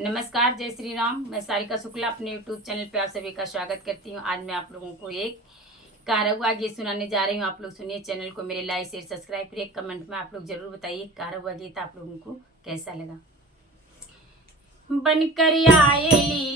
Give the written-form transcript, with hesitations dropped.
नमस्कार, जय श्री राम। मैं सारिका शुक्ला अपने यूट्यूब चैनल पे आप सभी का स्वागत करती हूँ। आज मैं आप लोगों को एक कारवा गीत सुनाने जा रही हूँ। आप लोग सुनिए, चैनल को मेरे लाइक शेयर सब्सक्राइब करिए। कमेंट में आप लोग जरूर बताइए कारवा गीत आप लोगों को कैसा लगा। बनकर आएली